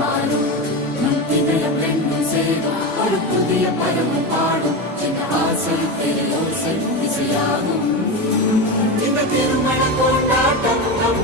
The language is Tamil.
மாறும் நம் இதயம் ரெண்டும் சேரும் ஒரு புதிய பதமும் பாடும் என்ற ஆசை பெரியோசை திசையாகும் இந்த திருமண கொண்டாட்டம் நம்